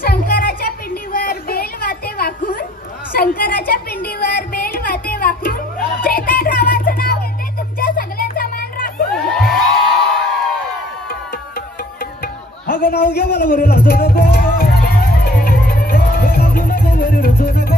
शंकराच्या पिंडीवर बेल वाते वाकून, शंकराच्या पिंडीवर बेल वाते वाकून, चेतन रावाचं नाव घेते तुमच्या सगळ्यांचा मान राखून. अगं नाव घ्या मला वरील असं नको, वरील असं नको.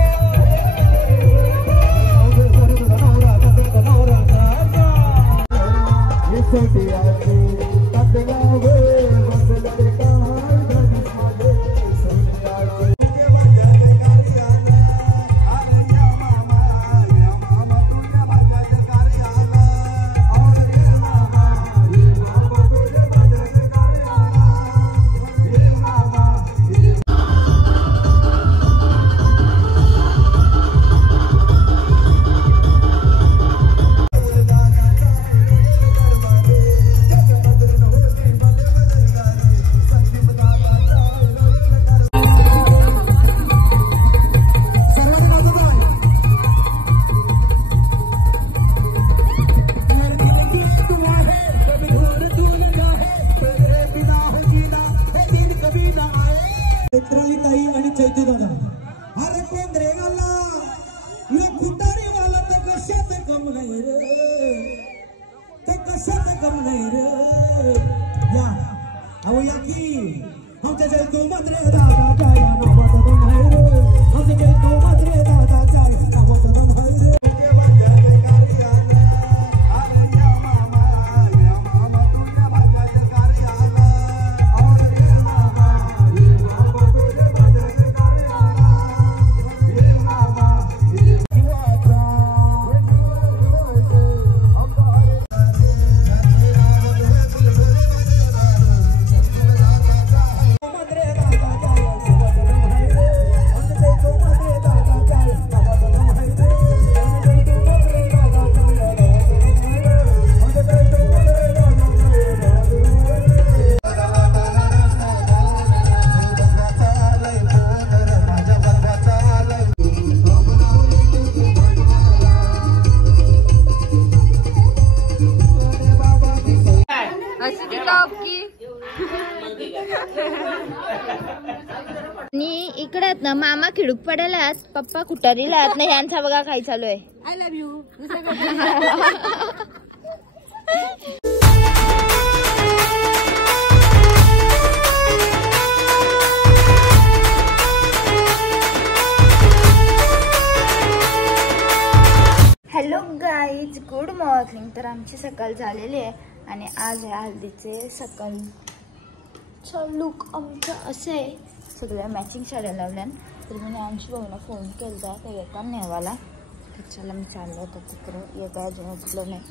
ताई आणि चैतू दादा अरे कोण रे गाला या खुटारी वाला तर कशात कम नाही रे, ते कशात कम नाही रे. या अहो या की आमच्या जयतो मात्र दादा जाय नावाचा नाही रे, आमच्या जयतो मात्र दादा जाय नावाचा नाही रे. इकडे ना मामा खिडूक पडेला, पप्पा कुटारीला आहेत ना, यांचा बघा काय चालू आहे. I love you. Hello guys, good morning. तर आमची सकाळ झालेली आहे आणि आज आहे हल्दीचे सकाळचा लुक आमचा असं आहे. सगळ्या मॅचिंग साड्या लावल्या. तर मी अंशू भाऊला फोन केला तर येता नेवाला. तर चला मी चाललो होतो तिकडं, येता अजून उचलं नाही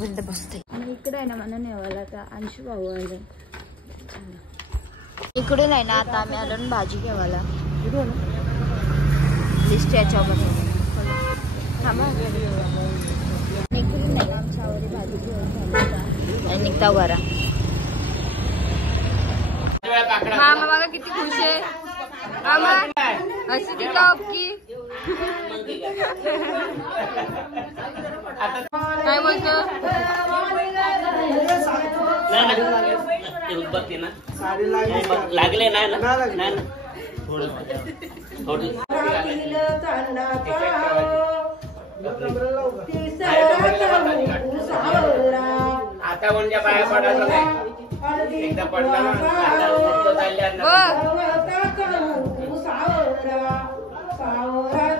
बिल्ड बसते. आणि इकडे आहे ना मला नेवाला तर अंशू भाऊ आले. इकडून आहे ना आता आम्ही आलो ना भाजी घ्यावाला. लिस्ट याच्यावर थांबा. इकडून नाही आमच्यावर भाजी घेऊन आणि निघता घरा. मामा बघा किती खुश आहे. मामा अशी ती टॉप की काय बोलतो. लागले नाही आता कोणत्या पाया पडायचं नाही. एकदा पडला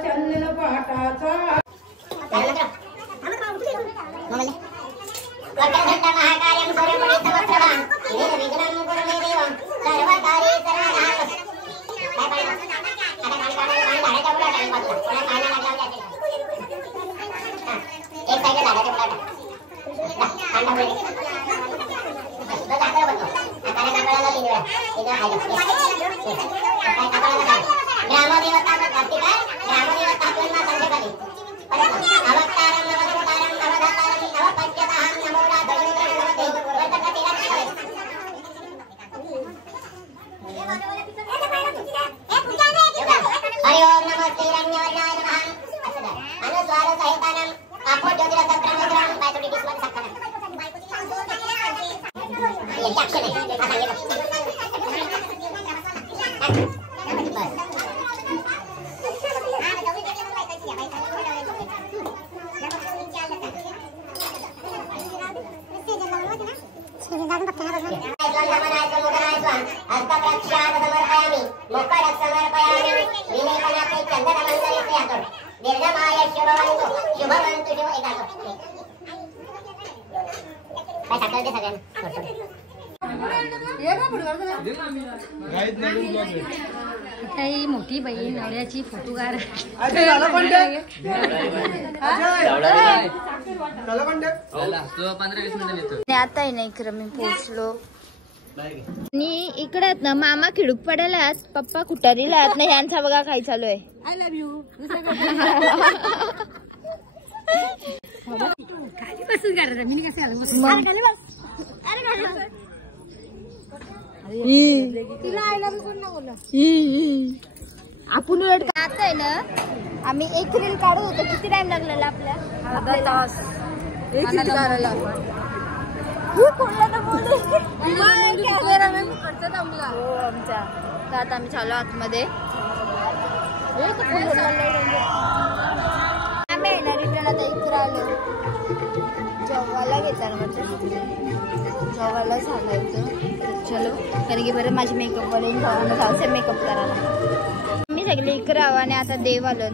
चंदन पाटाचा काही मोठी बहीण नवऱ्याची फोटोगार आता आहे ना इकडं मी पोहोचलो आणि इकडे ना मामा खिडूक पडायला पप्पा कुटारीला आहेत ना यांचा बघा काय चालू आहे. आय लव्ह यू बसून काढायचं मी कसं तिला आय लव्ह कोण ना बोललं आपण उलट आता आहे ना आम्ही एक रील काढत होतो. किती टाइम लागलेला आपल्या? अर्धा तास. आता आम्ही चालू आतमध्ये. आम्ही रिटर्न आता इकडे आलो. जेवायला घेतात म्हणजे जेवायला झालं इथं. चलो कारण की बरं माझी मेकअप वाले जाऊसे मेकअप करायला. मी सगळे इकडे आहो आणि आता देव आलो.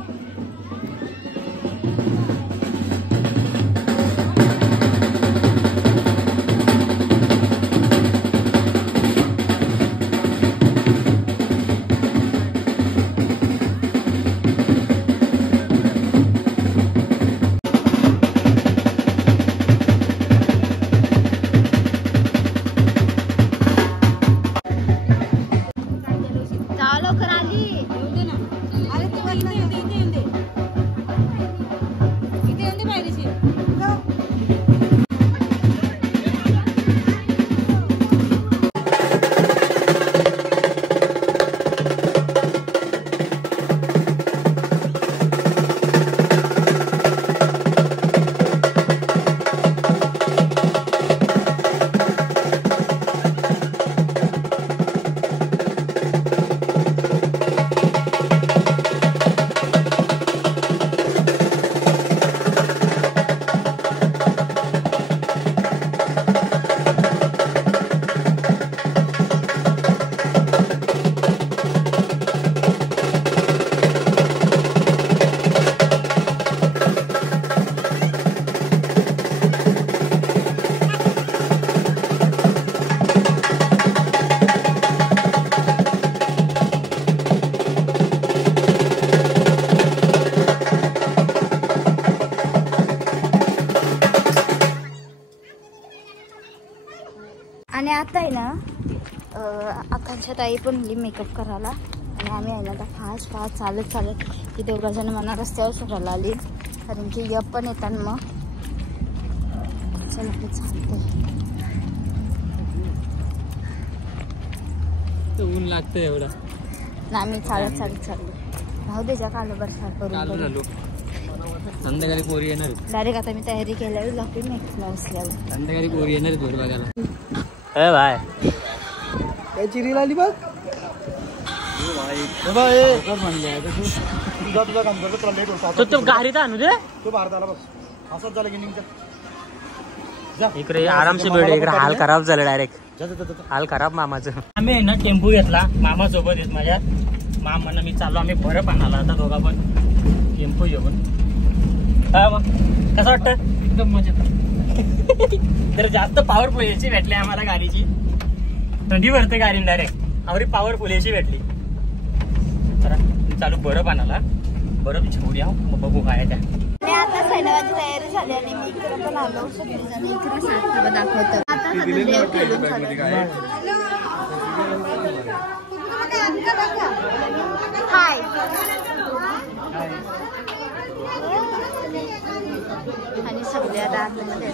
आणि आता आहे ना आकांक्षा ताई पण मुली मेकअप करायला आणि आम्ही आहे ना आता फास्ट चालत की देवराजाने मना रस्त्यावर सोडायला आली कारण की यप पण येतात मग चल चालते ऊन लागतं एवढा ना आम्ही चालत चाललो भाऊ देजा काल बरसात करून संध्याकाळी पोरी येणार डायरेक्ट आता मी तयारी केल्यावर लागते मेकअपला बसल्यावर संध्याकाळी पोरी येणार पोरी बघायला. ए भाई काय चिरी आली बघ तुझा काम करतो तुला लेट होता तो गाडीत आणू दे तू बाहेर झाला बघ असंच झालं की निघता इकडे आरामशी भेट. इकडे हाल खराब झालं डायरेक्ट हाल खराब मामाचं. आम्ही आहे ना टेम्पो घेतला मामा सोबत येत माझ्या मामांना मी चाललो आम्ही बरं पाण्याला आता दोघा पण टेम्पो घेऊन. हा मग कसं वाटतं? एकदम मजेत. तर जास्त पॉवरफुल याची भेटली आम्हाला गाडीची. थंडी भरते गाडी डायरेक्ट आवरी पॉवरफुल याची भेटली. तर चालू बरं पाण्याला बरं छोडी आहो मग बघू काय त्या. आता सैनवाची तयारी झाली आणि मी इकडे पण आलो इकडे सात दाखवतो. आता देव खेळून हाय आणि सगळ्या रातमध्ये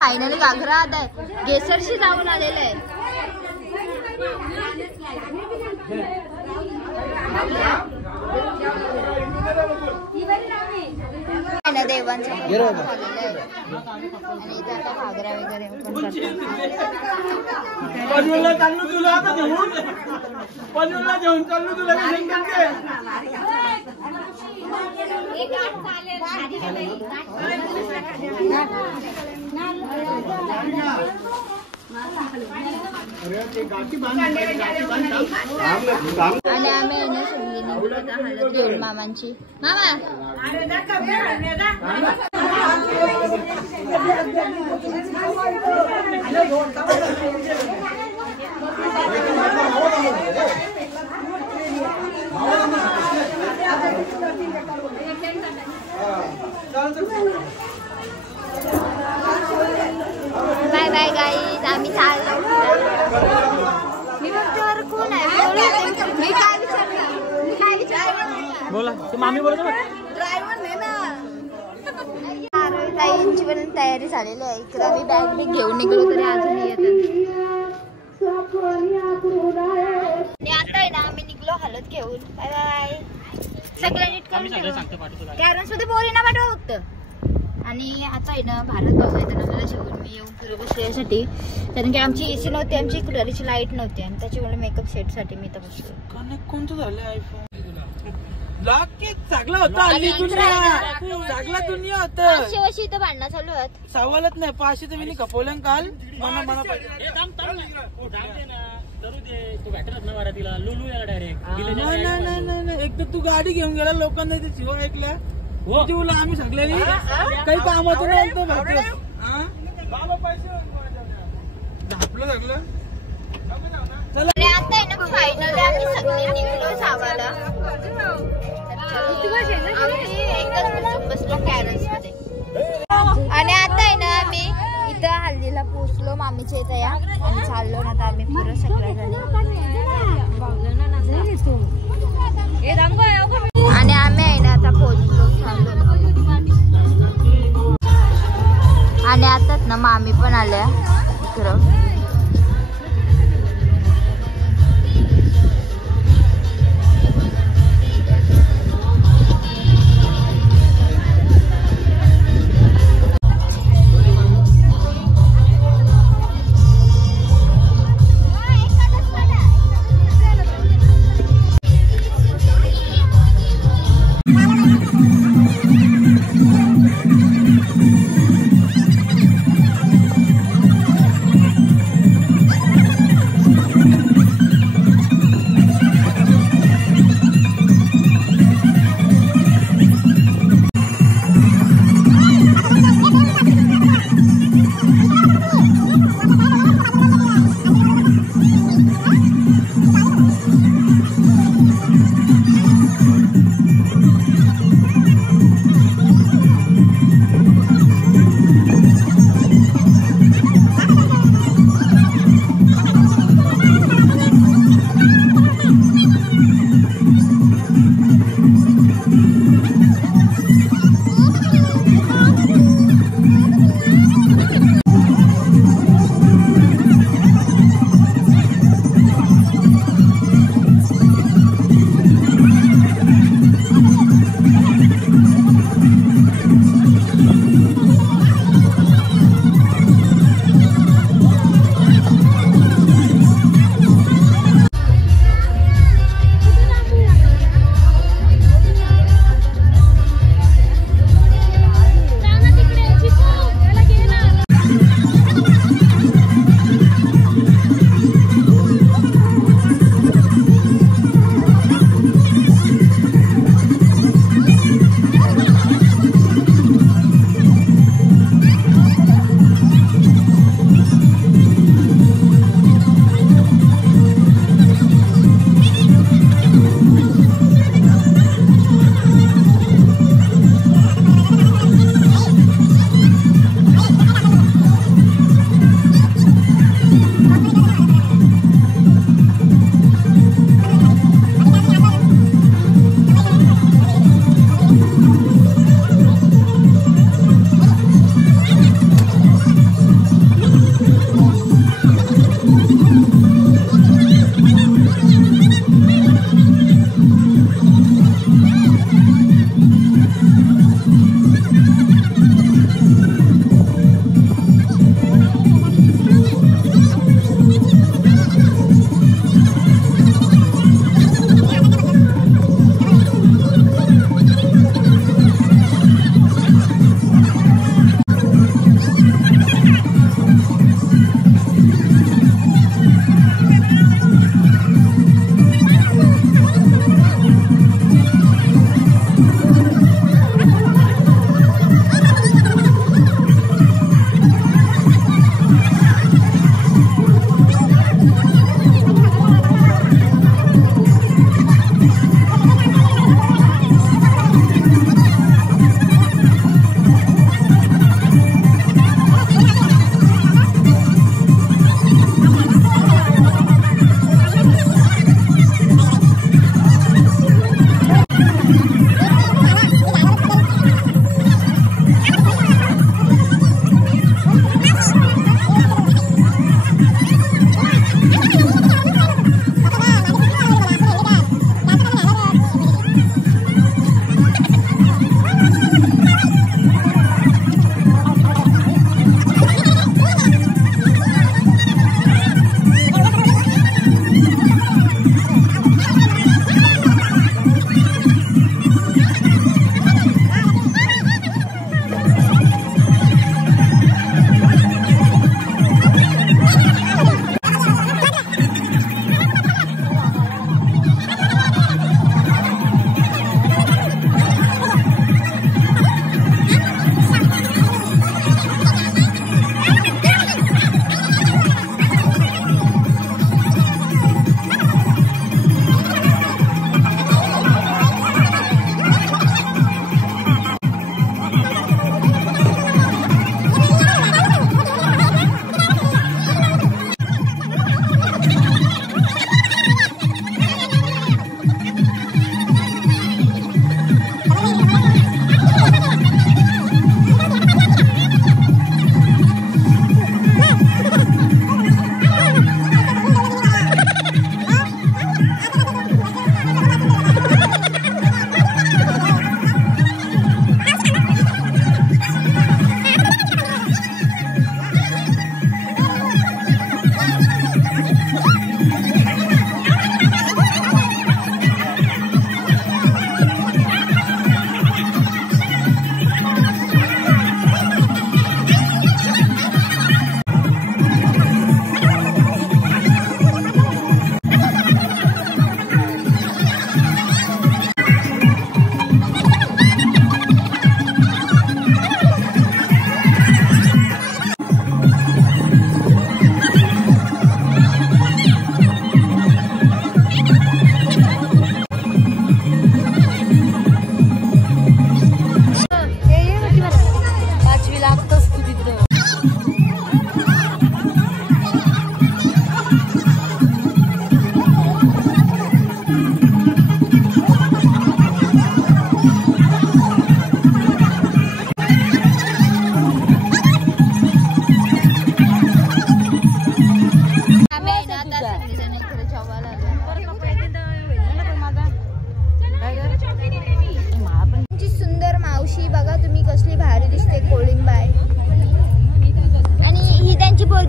फायनली घागरा आता गेसरशी जाऊन आलेलं आहे. देवांचा आणि इथे आता घागरा वगैरे आणि आम्ही ना सगळी निघलो आता हळद घेऊन मामांची. मामा बाय बाय गाईज. आम्ही चाललो. मी तुमच्यावर कोण आहे मी काय विचारलं बोला ते मामी बोलतो ड्रायव्हर नाही ना. ताईंची पण तयारी झालेली आहे. इकडे आम्ही बॅग बी घेऊन निघलो तरी अजून येतात. आणि आता आहे ना आम्ही निघलो हलत घेऊन. Bye bye. सगळं नीट करून कॅरन्स मध्ये बोरी ना पाठवा फक्त. आणि आता आहे ना भारत पाऊस आहे तर मला जेवण मी येऊन फिरू बसले यासाठी, कारण की आमची एसी नव्हती, आमची कुलरची लाईट नव्हती आणि त्याच्यामुळे मेकअप सेट साठी मी इथं बसलो. कोणतं झालं आयफोन चांगला होता. चांगला दुनिया होत. 500 वर्षी इथं भांडणं चालू आहेत. सवालच नाही. 500 तर मी खपवलं काल. नाही एक तर तू गाडी घेऊन गेला लोकांना ते शिव ऐकल्या तुला आम्ही सांगलेली काही कामाचं नाही तो आपलं सगळं. आणि आता आहे ना फायनली आम्ही सगळे निघलो सावाला. बसलो कॅरन्स मध्ये. आणि आता आहे ना आम्ही इथं हल्दीला पोचलो मामीच्या इथं या आणि चाललो ना आता आम्ही पुरं सगळ्याजणी. आणि आम्ही आहे ना आता पोचलो चाललो. आणि आताच ना मामी पण आल्या इकडं.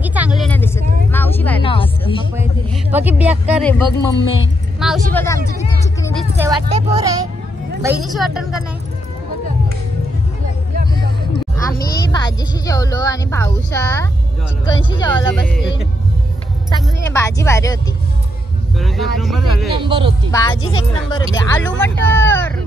पोरगी चांगली नाही दिसत, मावशी बाहेर बाकी बेकार आहे बघ मम्मी. मावशी बघ आमची किती चिकनी दिसते, वाटते पोर आहे, बहिणीशी वाटण का नाही. आम्ही भाजीशी जेवलो आणि भाऊसा चिकनशी जेवायला बसली. चांगली नाही भाजी, भारी होती, भाजीच एक नंबर होती. आलू मटर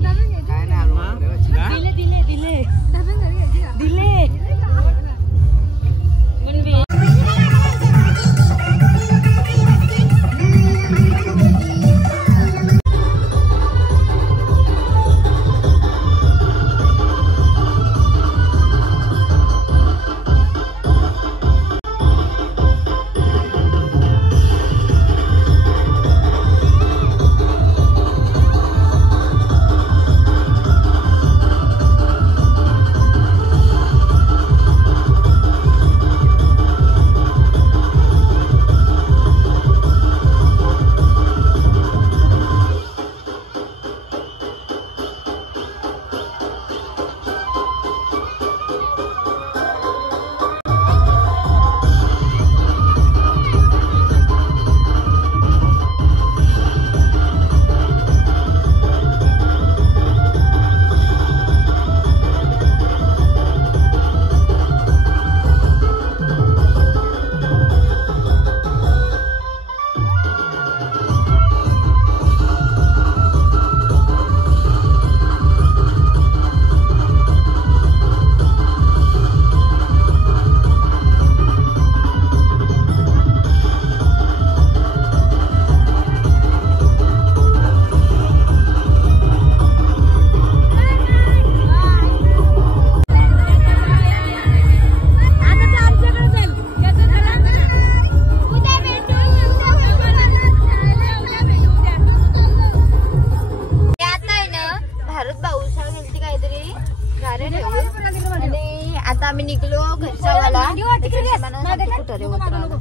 आता आम्ही निघलो घरचा वाला कुठे उतरवलं.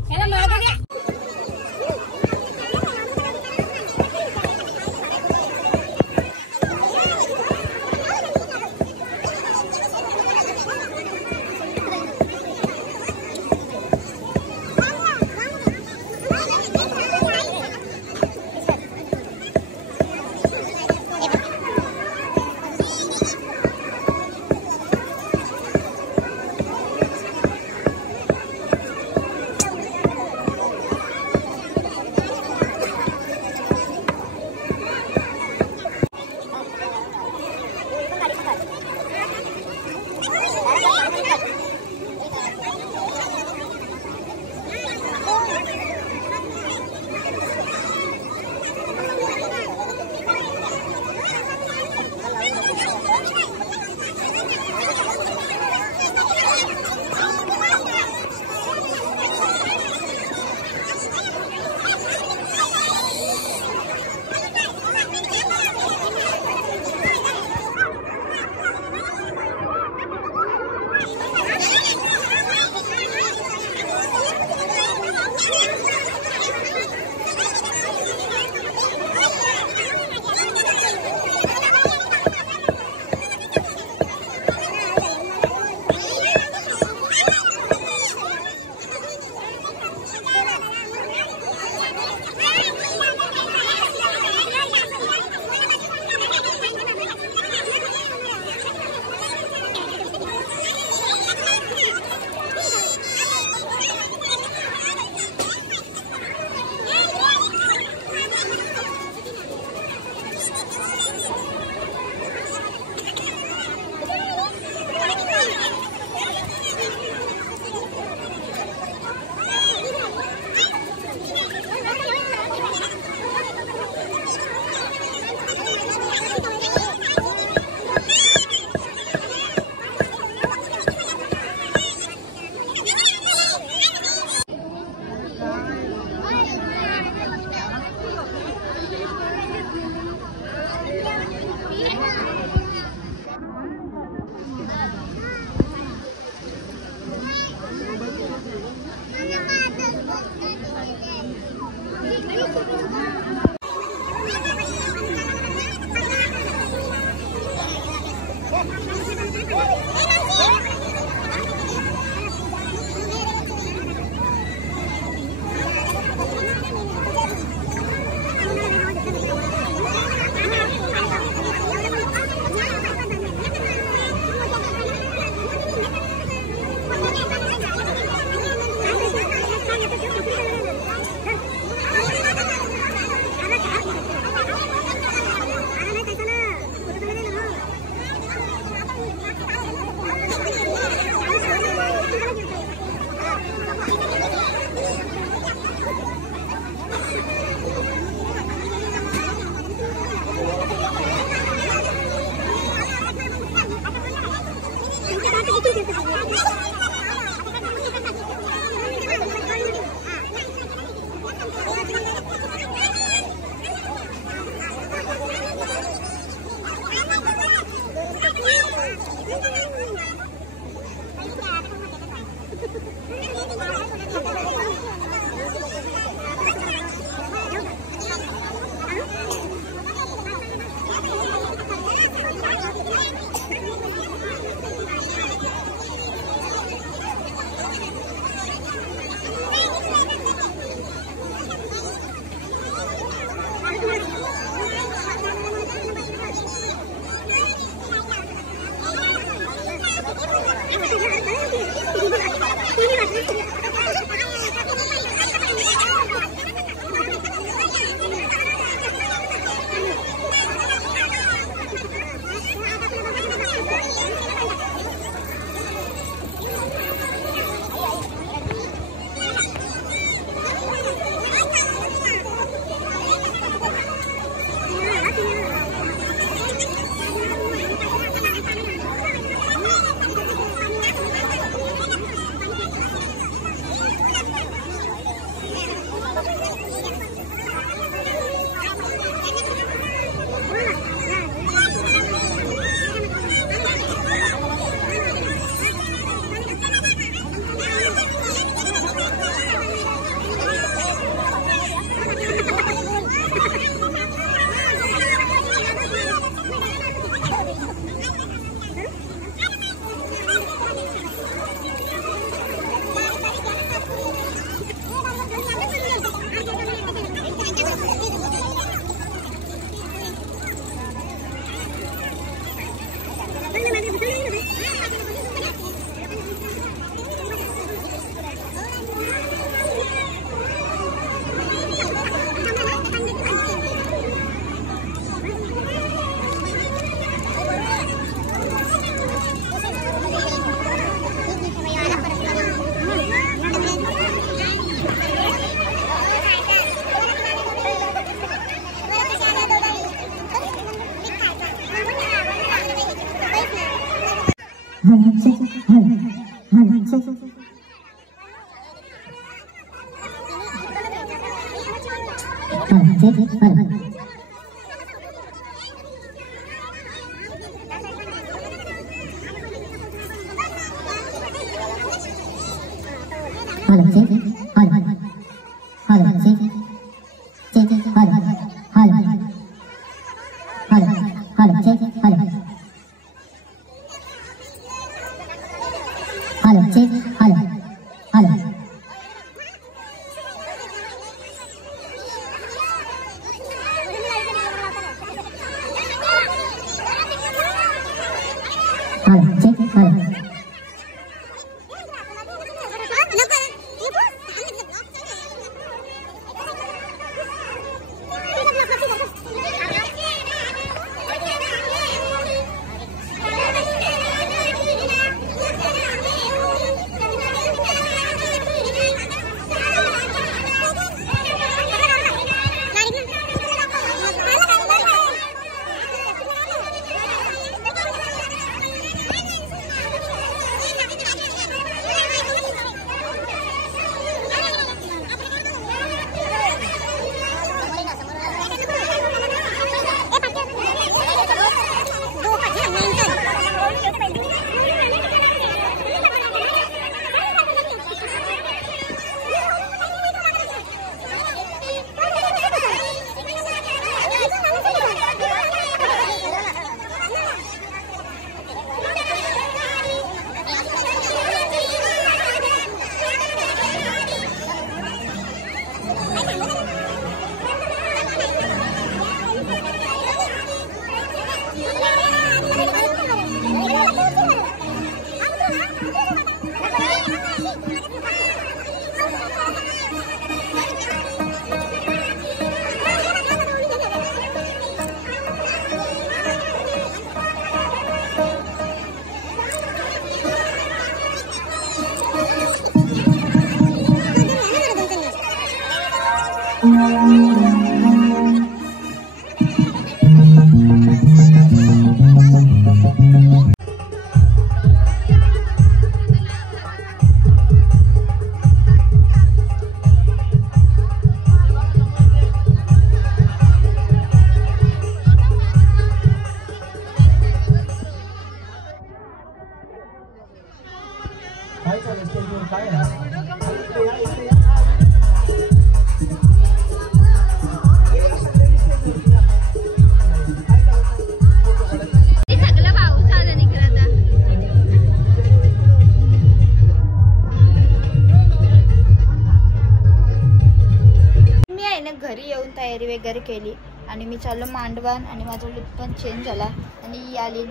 घरी येऊन तयारी वगैरे केली आणि मी चाललो मांडवण आणि माझा लुक पण चेंज झाला आणि आली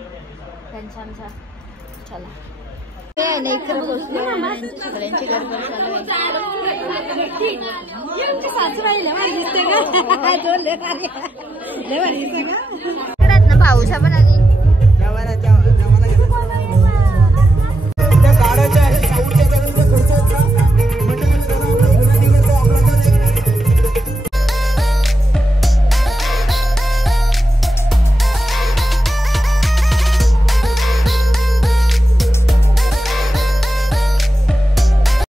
फ्रेंड्स आमचा चला ते आहे नाही खरं बसलो सगळ्यांची गडबड चालू आहे भाऊसा पण आली